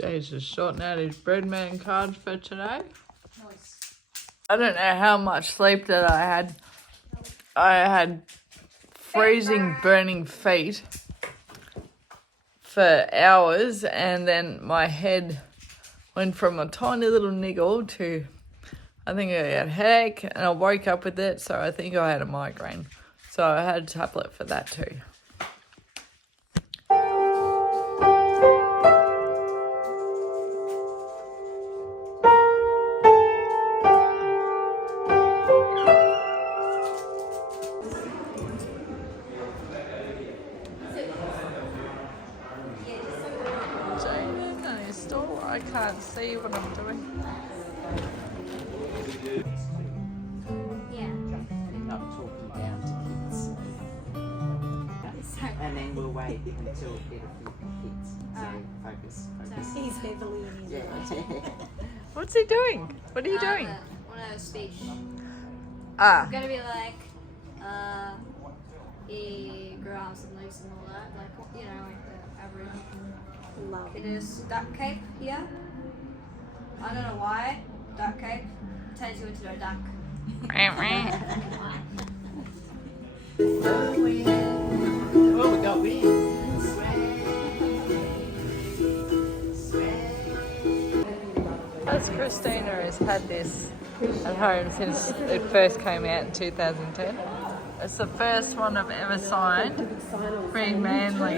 Jay's just sorting out his breadman cards for today. Nice. I don't know how much sleep that I had. I had freezing, burning feet for hours, and then my head went from a tiny little niggle to, I think I had a headache, and I woke up with it, so I think I had a migraine. So I had a tablet for that too. Jaden and his stall, I can't see what I'm doing. Not talking down to kids. And then we'll wait until it hits. So focus. He's heavily in his What's he doing? What are you doing? One of those speech. Ah. It's gonna be like, he grew arms and legs and all that, like, you know, like the average. love. It is duck cape here. I don't know why. Duck cape turns you into a duck. Oh, we got wind. As Christina has had this at home since it first came out in 2010. It's the first one I've ever signed. Pretty manly.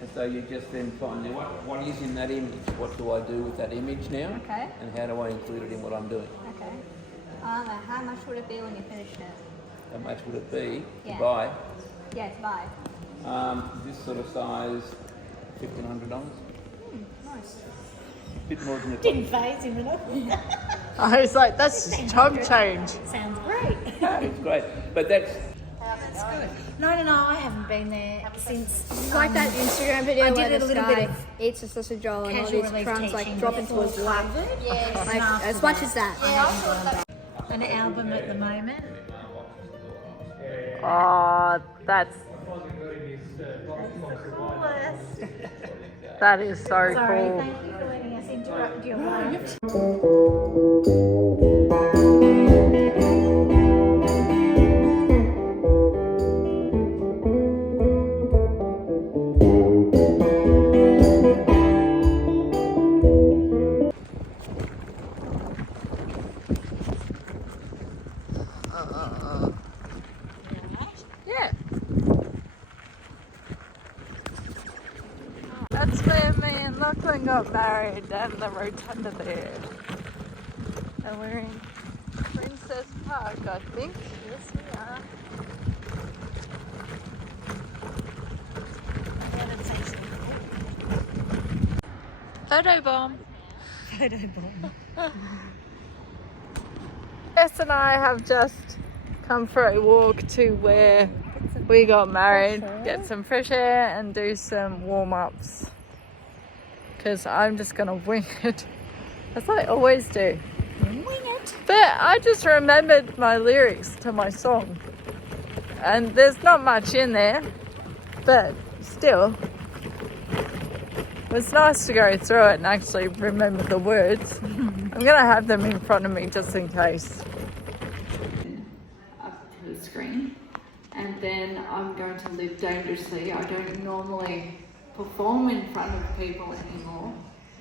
And so you just then find out what is in that image. What do I do with that image now? Okay. And how do I include it in what I'm doing? Okay. How much would it be when you finish it? How much would it be Yeah. to buy? Yeah, to buy. This sort of size, $1,500. Nice. Bit more than a Didn't phase him at all. I was like, that's just chump change. Sounds great. It's great, but that's That's good. No, I haven't been there since. It's like that Instagram video I where did a this little guy bit of eats a sausage roll and all casual these relief crumbs like teaching drop into his before lap. COVID. Like, as much as that. An album at the moment. Oh, that is so Sorry, cool. thank you for letting us interrupt your moment. Yeah. That's where me and Lachlan got married down the rotunda there. And we're in Princess Park, I think. Yes, we are. Photo bomb. Photo bomb. Jess and I have just come for a walk to where we got married, get some fresh air and do some warm-ups. Because I'm just going to wing it, as I always do. Wing it. But I just remembered my lyrics to my song. And there's not much in there, but still. It was nice to go through it and actually remember the words. I'm going to have them in front of me just in case. Up to the screen. And then I'm going to live dangerously. I don't normally perform in front of people anymore,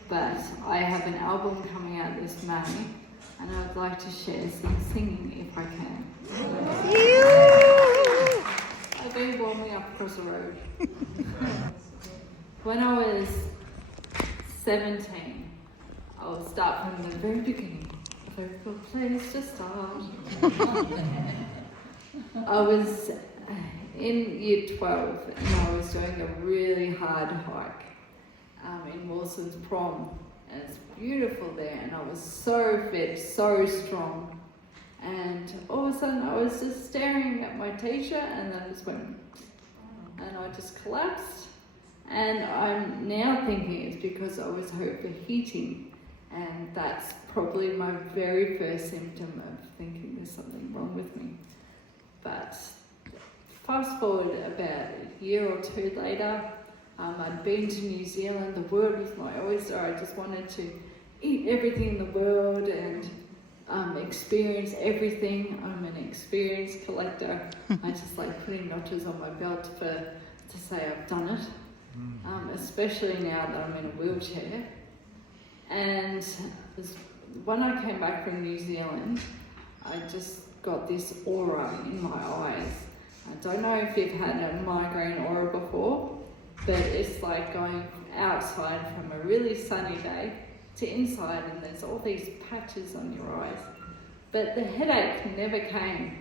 but I have an album coming out this May, and I'd like to share some singing if I can. I've been warming up across the road. When I was 17, I'll start from the very beginning. A very good place to start. I was in year 12 and I was doing a really hard hike in Mawson's Prom, and it's beautiful there, and I was so fit, so strong, and all of a sudden I was just staring at my t-shirt and then I just went and I just collapsed, and I'm now thinking it's because I was overheating, and that's probably my very first symptom of thinking there's something wrong with me. But fast forward about a year or two later, I'd been to New Zealand, the world was my oyster. I just wanted to eat everything in the world and experience everything. I'm an experience collector. I just like putting notches on my belt to say I've done it, especially now that I'm in a wheelchair. And when I came back from New Zealand, I just got this aura in my eyes. I don't know if you've had a migraine aura before, but it's like going outside from a really sunny day to inside, and there's all these patches on your eyes. But the headache never came.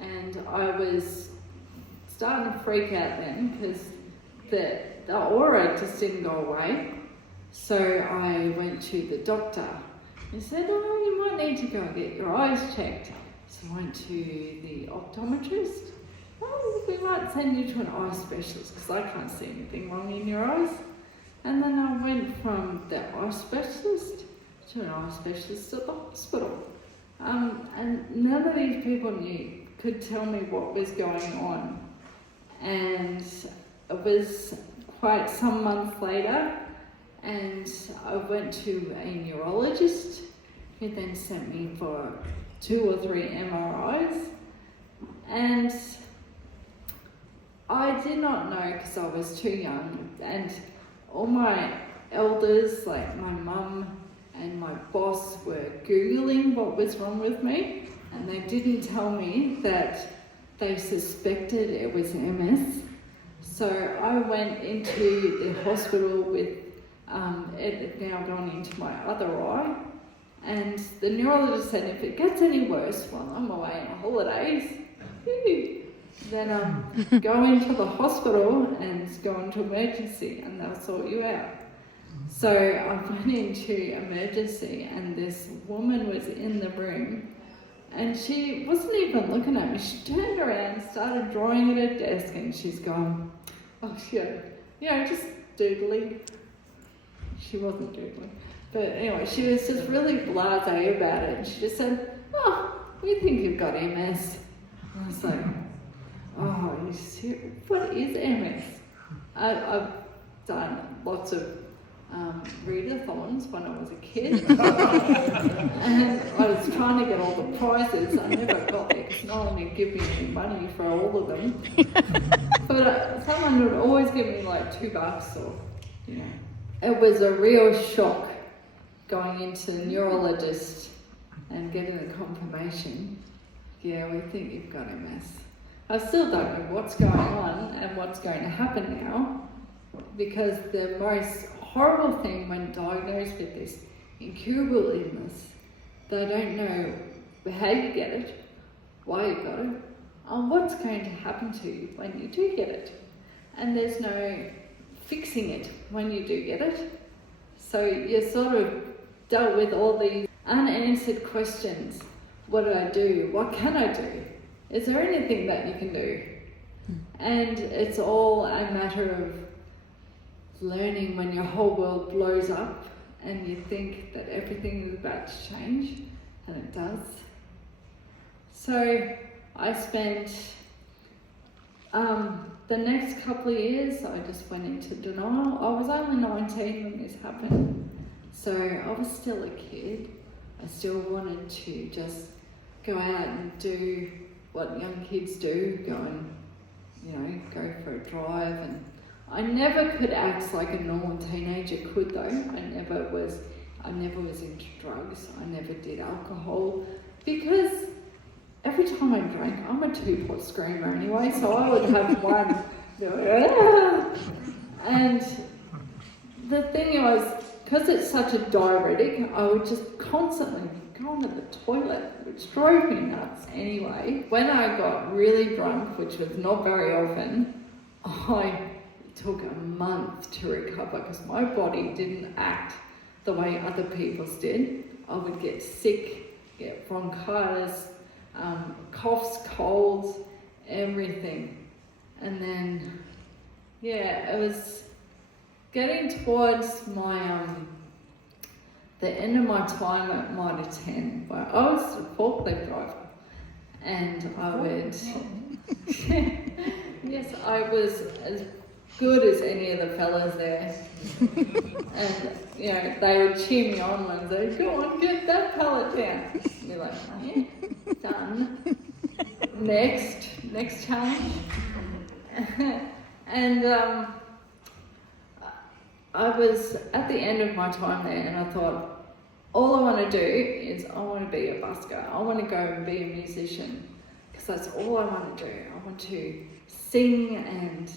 And I was starting to freak out then because the aura just didn't go away. So I went to the doctor. He said, oh, you might need to go and get your eyes checked. So I went to the optometrist. Oh, we might send you to an eye specialist because I can't see anything wrong in your eyes. And then I went from the eye specialist to an eye specialist at the hospital. And none of these people could tell me what was going on. And it was quite some months later, and I went to a neurologist who then sent me for 2 or 3 MRIs. And I did not know because I was too young, and all my elders, like my mum and my boss, were Googling what was wrong with me, and they didn't tell me that they suspected it was MS. So I went into the hospital with it had now gone into my other eye, and the neurologist said if it gets any worse while I'm away on holidays, then go into the hospital and go into emergency and they'll sort you out. So I went into emergency, and this woman was in the room, and she wasn't even looking at me. She turned around, started drawing at her desk, and she's gone, oh yeah, just doodling. She wasn't doodling. But anyway, she was just really blasé about it, and she just said, oh, we think you've got MS. And I was like, oh, are you serious? What is MS? I've done lots of readathons when I was a kid. And I was trying to get all the prizes. I never got there because no one would give me any money for all of them. But someone would always give me like $2 or, It was a real shock going into the neurologist and getting the confirmation. Yeah, we think you've got MS. I still don't know what's going on and what's going to happen now, because the most horrible thing when diagnosed with this incurable illness, they don't know how you get it, why you got it, and what's going to happen to you when you do get it. And there's no fixing it when you do get it. So you're sort of dealt with all these unanswered questions. What do I do? What can I do? Is there anything that you can do? And it's all a matter of learning when your whole world blows up and you think that everything is about to change, and it does. So I spent the next couple of years, I just went into denial. I was only 19 when this happened, so I was still a kid. I still wanted to just go out and do what young kids do, go and, go for a drive. And I never could act like a normal teenager could though. I never was into drugs. I never did alcohol, because every time I drank, I'm a 2-pot screamer anyway, so I would have one, and the thing was, because it's such a diuretic, I would just constantly go into the toilet, which drove me nuts anyway. When I got really drunk, which was not very often, I took a month to recover because my body didn't act the way other people's did. I would get sick, get bronchitis, coughs, colds, everything. And then, it was getting towards my the end of my time at Mitre 10, where I was a forklift driver, and I would, yes, I was good as any of the fellas there. And, you know, they would cheer me on and say, go on, get that pallet down. And you're like, yeah, done. Next challenge. And I was at the end of my time there, and I thought, all I want to do is I want to be a busker. I want to go and be a musician, because that's all I want to do. I want to sing and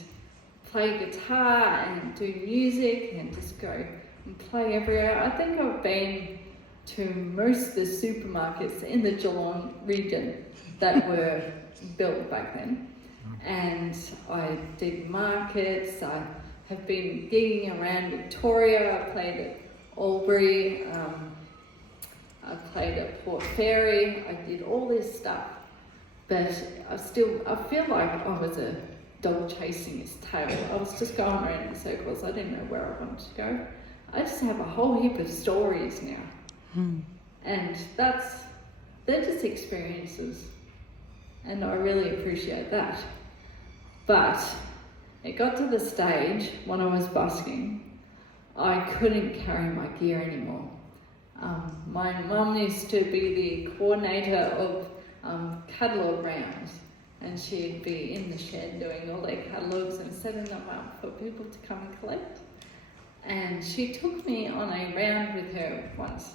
play guitar and do music and just go and play everywhere. I think I've been to most of the supermarkets in the Geelong region that were built back then. And I did markets, I have been gigging around Victoria, I played at Albury, I played at Port Fairy, I did all this stuff. But I feel like I was a dog chasing its tail. I was just going around in circles, I didn't know where I wanted to go. I just have a whole heap of stories now. And they're just experiences. And I really appreciate that. But it got to the stage when I was busking, I couldn't carry my gear anymore. My mum used to be the coordinator of catalogue rounds, and she'd be in the shed doing all their catalogues and setting them up for people to come and collect. And she took me on a round with her once.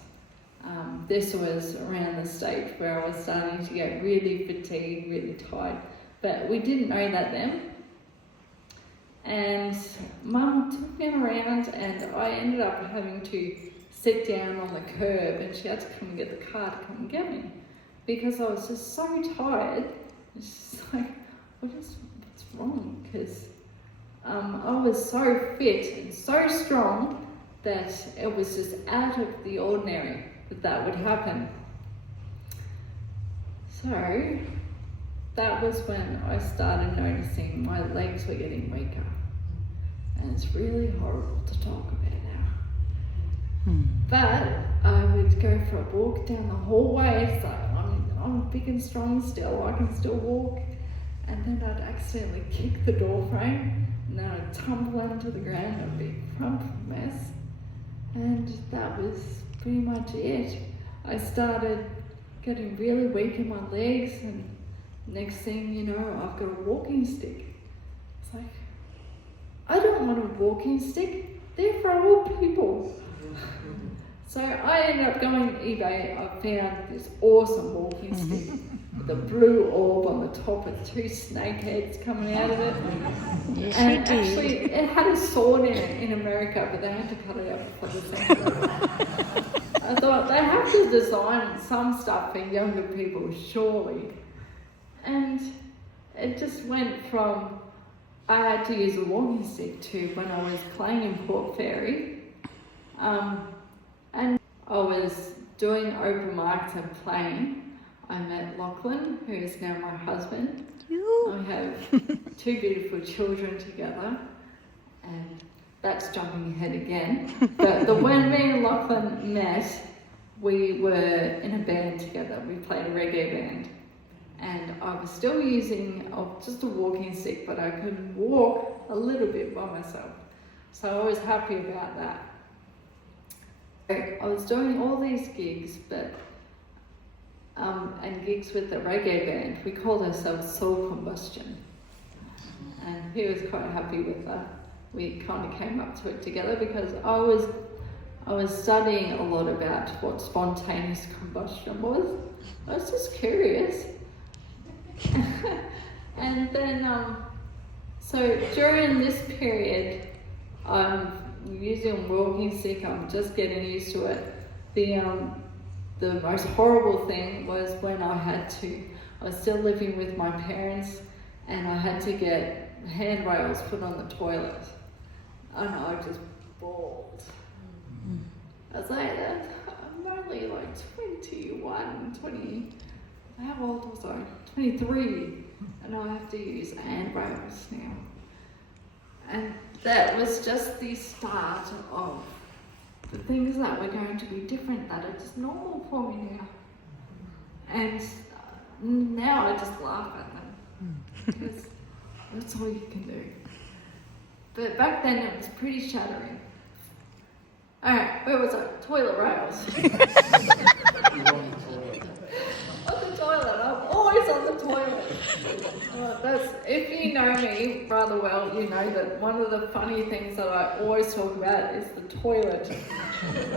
This was around the stage where I was starting to get really fatigued, really tired, but we didn't know that then. And Mum took me around, and I ended up having to sit down on the curb, and she had to come and get the car to come and get me, because I was just so tired. It's just like, what's wrong? Because I was so fit and so strong that it was just out of the ordinary that would happen. So that was when I started noticing my legs were getting weaker. And it's really horrible to talk about now. But I would go for a walk down the hallway, so I'm big and strong still, I can still walk. And then I'd accidentally kick the door frame, and then I'd tumble onto the ground, I'd be a crumpled mess. And that was pretty much it. I started getting really weak in my legs, and next thing you know, I've got a walking stick. It's like, I don't want a walking stick, they're for old people. So I ended up going to eBay. I found this awesome walking stick with a blue orb on the top with 2 snake heads coming out of it. Yes, And you did. actually, it had a sword in it in America, but they had to cut it out before the second. I thought, they have to design some stuff for younger people, surely. And it just went from, I had to use a walking stick to when I was playing in Port Fairy. And I was doing open mics and playing. I met Lachlan, who is now my husband. I have 2 beautiful children together, and that's jumping ahead again. But when me and Lachlan met, we were in a band together. We played a reggae band, and I was still using just a walking stick, but I could walk a little bit by myself. So I was happy about that. I was doing all these gigs, but and gigs with the reggae band. We called ourselves Soul Combustion, and he was quite happy with that. We kind of came up to it together because I was studying a lot about what spontaneous combustion was. I was just curious. And then, so during this period, I'm using a walking stick, I'm just getting used to it. The most horrible thing was when I was still living with my parents, and I had to get handrails put on the toilet. And I just bawled. I was like, I'm only like 20, how old was I? 23, and I have to use handrails now. And that was just the start of the things that were going to be different, that are just normal for me now. And now I just laugh at them, because that's all you can do. But back then it was pretty shattering. Alright, where was I? Toilet rails. On the toilet, I'm always on the toilet. If you know me rather well, you know that one of the funny things that I always talk about is the toilet.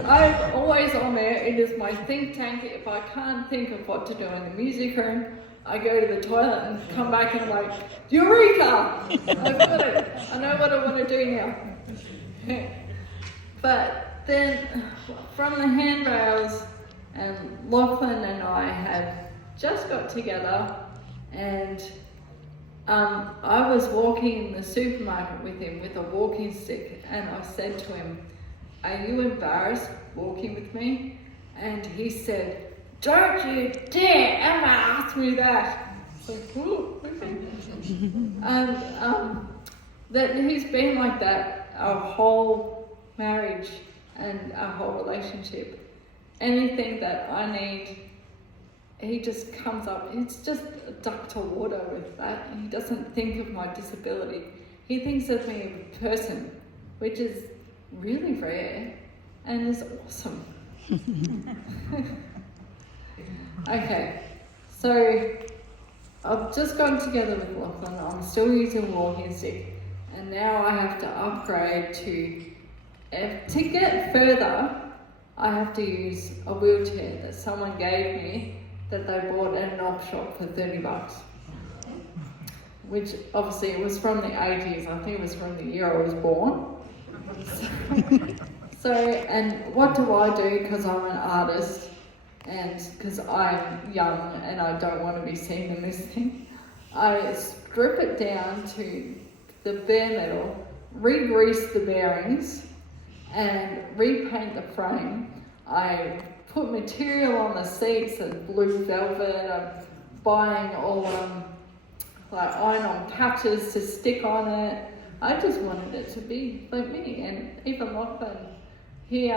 I'm always on there. It is my think tank. If I can't think of what to do in the music room, I go to the toilet and come back and I'm like, Eureka! I've got it. I know what I want to do now. But then from the handrails, and Lachlan and I had just got together, and I was walking in the supermarket with him with a walking stick, and I said to him, "Are you embarrassed walking with me?" And he said, "Don't you dare ever ask me that." I was like, "Ooh, okay." And that he's been like that our whole marriage and our whole relationship. Anything that I need, he just comes up. It's just a duck to water with that. He doesn't think of my disability. He thinks of me as a person, which is really rare and is awesome. Okay, so I've just gotten together with Lachlan. I'm still using a walking stick, and now I have to upgrade to get further. I have to use a wheelchair that someone gave me that they bought at an op shop for $30, which obviously it was from the 80s. I think it was from the year I was born. So, and what do I do? Because I'm an artist and because I'm young and I don't want to be seen in this thing, I strip it down to the bare metal, re-grease the bearings and repaint the frame. I put material on the seats and blue velvet. I'm buying all like iron-on patches to stick on it. I just wanted it to be like me. And even Lachlan, he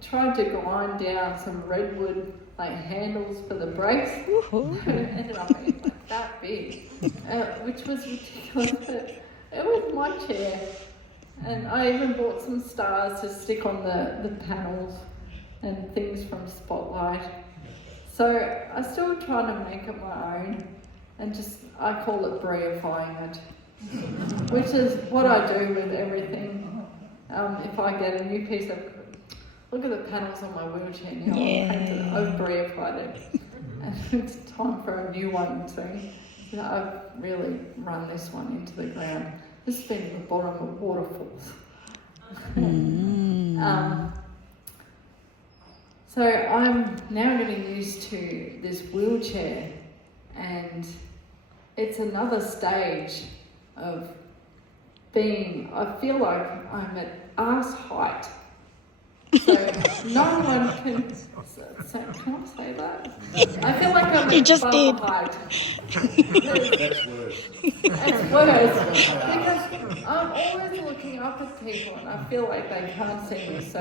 tried to grind down some redwood like handles for the brakes. It ended up being like that big, which was ridiculous. But it was my chair. And I even bought some stars to stick on the panels and things from Spotlight. So I still try to make it my own, and I call it breifying it, which is what I do with everything. If I get a new piece of, look at the panels on my wheelchair now, I've breified it, and it's time for a new one soon. I've really run this one into the ground. This has been at the bottom of waterfalls. So I'm now getting used to this wheelchair, and it's another stage of being, I feel like I'm at ass height. So no one can I say that? I feel like I'm at bum height. That's worse. It's worse because I'm always looking up at people and I feel like they can't see me. So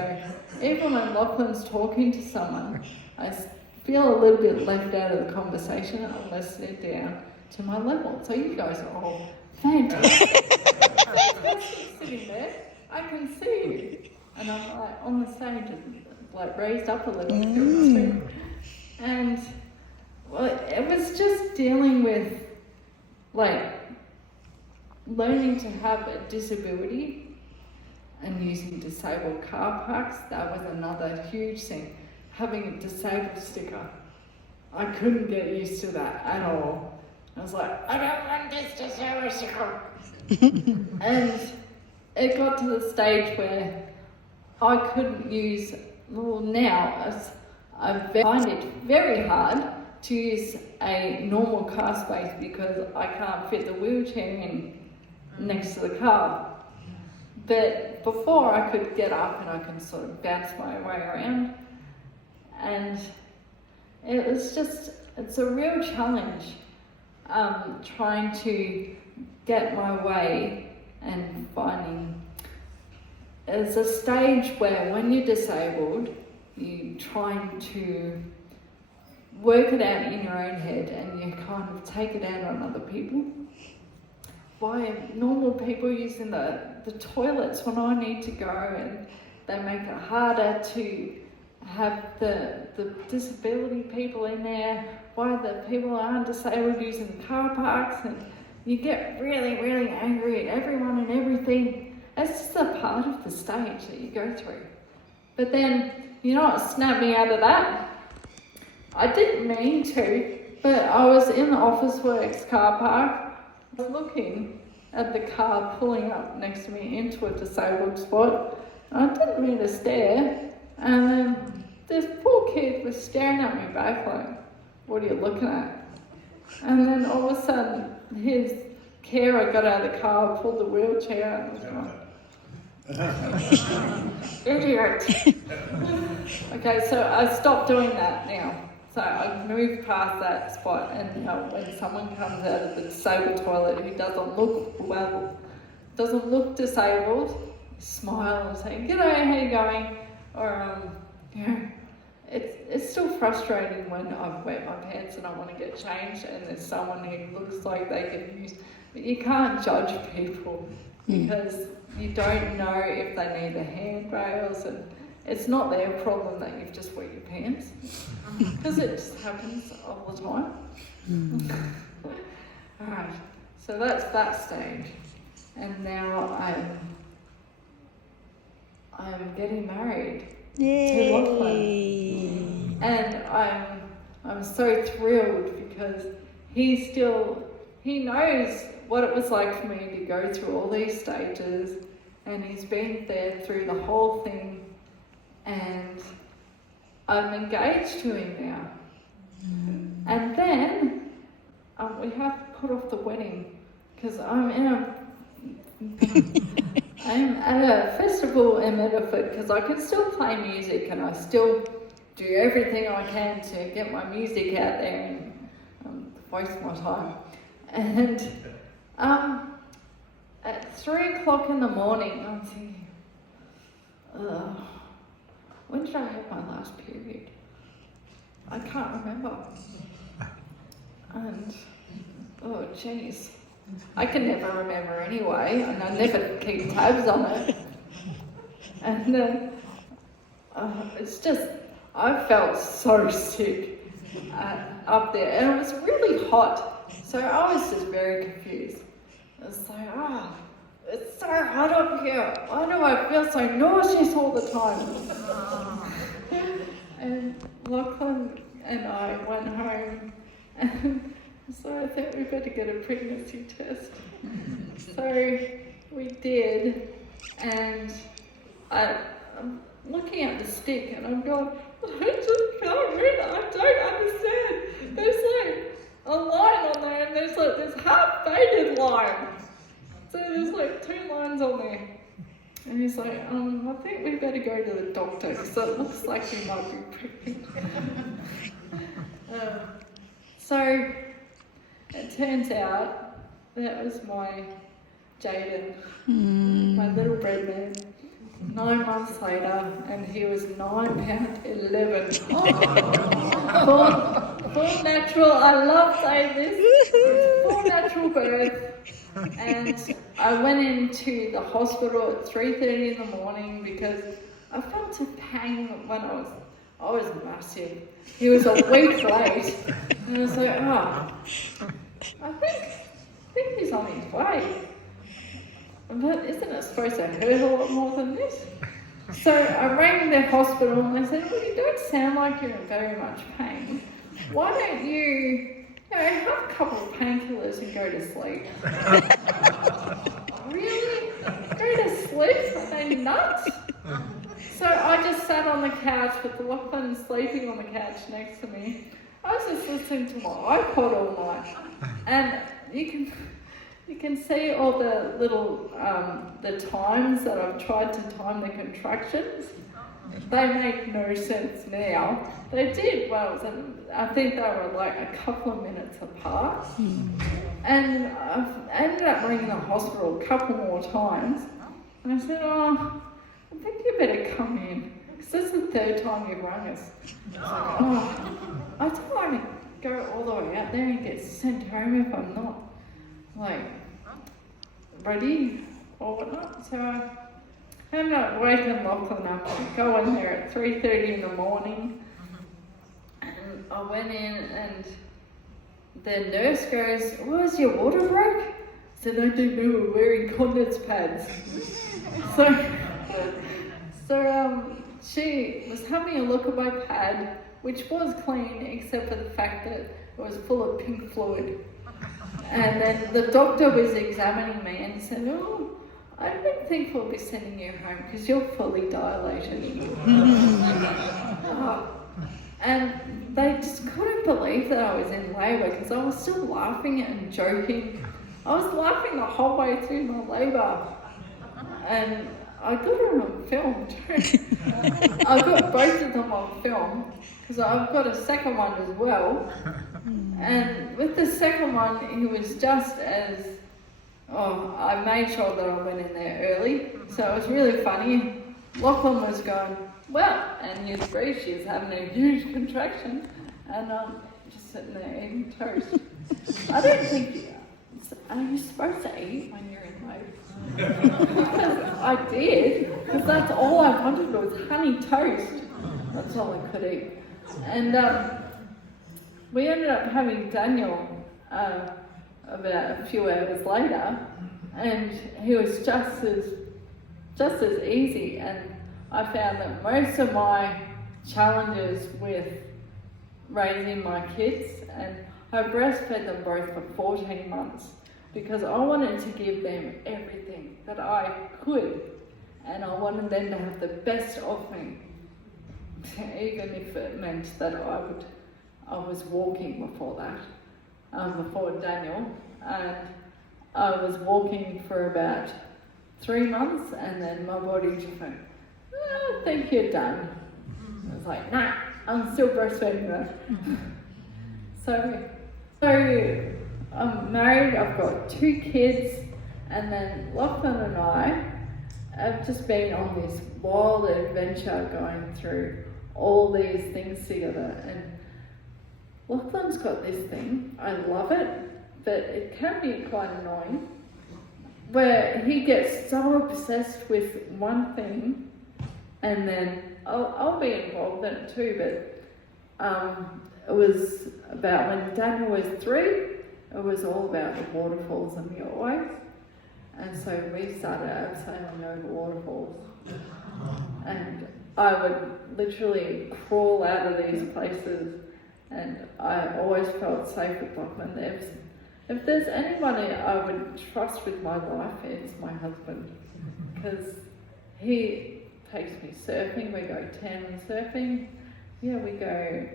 even when Lachlan's talking to someone, I feel a little bit left out of the conversation unless they're down to my level. So you guys are all fantastic. Sitting there, I can see you. And I'm like on the stage and like raised up a little bit. And well, it was just dealing with like learning to have a disability and using disabled car parks. That was another huge thing. Having a disabled sticker. I couldn't get used to that at all. I was like, I don't want this disabled sticker. And it got to the stage where I couldn't use, well now, I find it very hard to use a normal car space because I can't fit the wheelchair in next to the car. But before I could get up and I could sort of bounce my way around. And it was just, it's a real challenge trying to get my way and finding. There's a stage where when you're disabled, you're trying to work it out in your own head and you kind of take it out on other people. by normal people using the toilets when I need to go, and they make it harder to have the disability people in there, why the people who aren't disabled using the car parks, and you get really, really angry at everyone and everything. It's just a part of the stage that you go through. But then, you know what snapped me out of that? I didn't mean to, but I was in the Officeworks car park. I was looking at the car pulling up next to me into a disabled spot. I didn't mean to stare, and then this poor kid was staring at me back like, what are you looking at? And then all of a sudden, his carer got out of the car, pulled the wheelchair, and was like, idiot. Okay, so I stopped doing that now. So I moved past that spot, and when someone comes out of the disabled toilet who doesn't look disabled, smile and say, "G'day, how you going?" Or it's still frustrating when I've wet my pants and I want to get changed, and there's someone who looks like they can use. But you can't judge people because you don't know if they need the handrails, and it's not their problem that you've just wet your pants, because it just happens all the time. Alright, so that's that stage. And now I'm getting married to Lachlan. And I'm so thrilled because he knows what it was like for me to go through all these stages, and he's been there through the whole thing. And I'm engaged to him now. And then we have to put off the wedding because I'm at a festival in Medford because I can still play music and I still do everything I can to get my music out there and waste my time. And at 3 o'clock in the morning, I'm thinking, when did I have my last period? I can't remember. And, oh jeez. I can never remember anyway, and I never keep tabs on it. And then, it's just, I felt so sick up there, and it was really hot, so I was just very confused. I was like, it's so hot up here. Why do I feel so nauseous all the time? And Lachlan and I went home, and so I think we better get a pregnancy test. So we did, and I'm looking at the stick, and I'm going, I just can't read it. I don't understand. There's like a line on there, and there's like this half-faded line. So there's like 2 lines on there. And he's like, I think we better go to the doctor because it looks like you might be pregnant. So it turns out that was my Jaden, my little bread man. 9 months later, and he was 9 pound 11. Full natural. I love saying this. Full natural birth. And I went into the hospital at 3:30 in the morning because I felt a pain when I was massive. He was a week late, and I was like, I think he's on his way. But isn't it supposed to hurt a lot more than this? So I rang the hospital and they said, well, you don't sound like you're in very much pain. Why don't you have a couple of painkillers and go to sleep? Really? Go to sleep? Are they nuts? So I just sat on the couch with Lachlan sleeping on the couch next to me. I was just listening to my iPod all night. And you can see all the little, the times that I've tried to time the contractions. They make no sense now. They did, I think they were like a couple of minutes apart. And I ended up ringing the hospital a couple more times. And I said, I think you better come in. Because this is the 3rd time you've rung us. I don't want to go all the way out there and get sent home if I'm not. Like, ready or whatnot. So I ended up waking Lachlan up and going there at 3:30 in the morning. And I went in and the nurse goes, "Oh, is your water broke?" I said, "I didn't know we were wearing condense pads." So she was having a look at my pad, which was clean except for the fact that it was full of pink fluid. And then the doctor was examining me and said, "Oh, I don't think we'll be sending you home because you're fully dilated." And they just couldn't believe that I was in labour because I was still laughing and joking. I was laughing the whole way through my labour. And I got it on film too. I got both of them on film because I've got a second one as well. And with the second one, he was just as, I made sure that I went in there early. So it was really funny. Lachlan was going, "Well," and he agreed, she was having a huge contraction. And I'm just sitting there eating toast. I don't think, are you supposed to eat when you're in labour? Because I did, because that's all I wanted was honey toast. That's all I could eat. And we ended up having Daniel about a few hours later, and he was just as easy. And I found that most of my challenges with raising my kids, and I breastfed them both for 14 months because I wanted to give them everything that I could, and I wanted them to have the best of me, even if it meant that I was walking before that, before Daniel, and I was walking for about 3 months, and then my body just went, "I think you're done." I was like, "Nah, I'm still breastfeeding that." So I'm married, I've got 2 kids, and then Lachlan and I have just been on this wild adventure going through all these things together. And Lachlan's got this thing, I love it, but it can be quite annoying, where he gets so obsessed with one thing, and then I'll be involved in it too, but it was about when Daniel was 3, it was all about the waterfalls and the waterways, and so we started abseiling over waterfalls, and I would literally crawl out of these places, and I always felt safe with Lachlan. If there's anybody I would trust with my life, it's my husband, because he takes me surfing. We go tandem surfing. Yeah, we go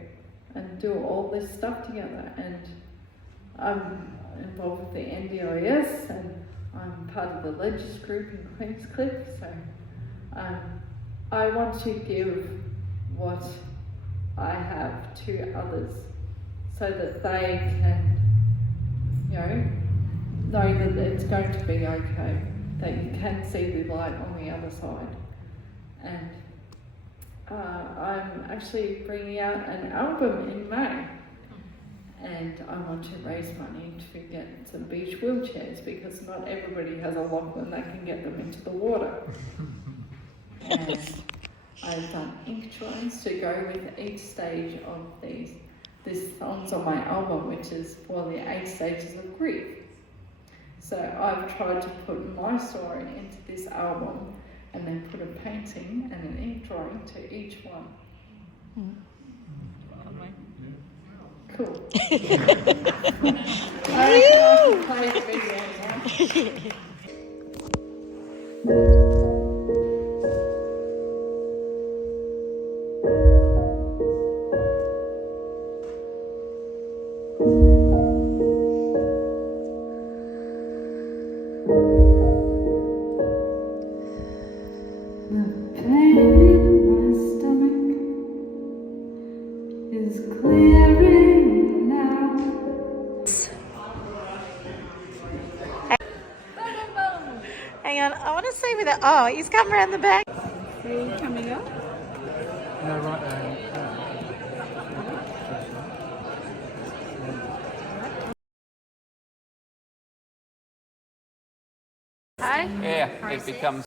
and do all this stuff together, and I'm involved with the NDIS, and I'm part of the Ledgers group in Queenscliff. So I want to give what I have to others so that they can, know that it's going to be okay, that you can see the light on the other side. And I'm actually bringing out an album in May, and I want to raise money to get some beach wheelchairs because not everybody has a Lachlan that can get them into the water. And I've done ink drawings to go with each stage of this songs on my album, which is for the 8 stages of grief. So I've tried to put my story into this album and then put a painting and an ink drawing to each one. Cool. I can play the video now. Clearing now. Hang on, I want to see with it. Oh, he's come around the back. Are you coming up? No, right. process. it becomes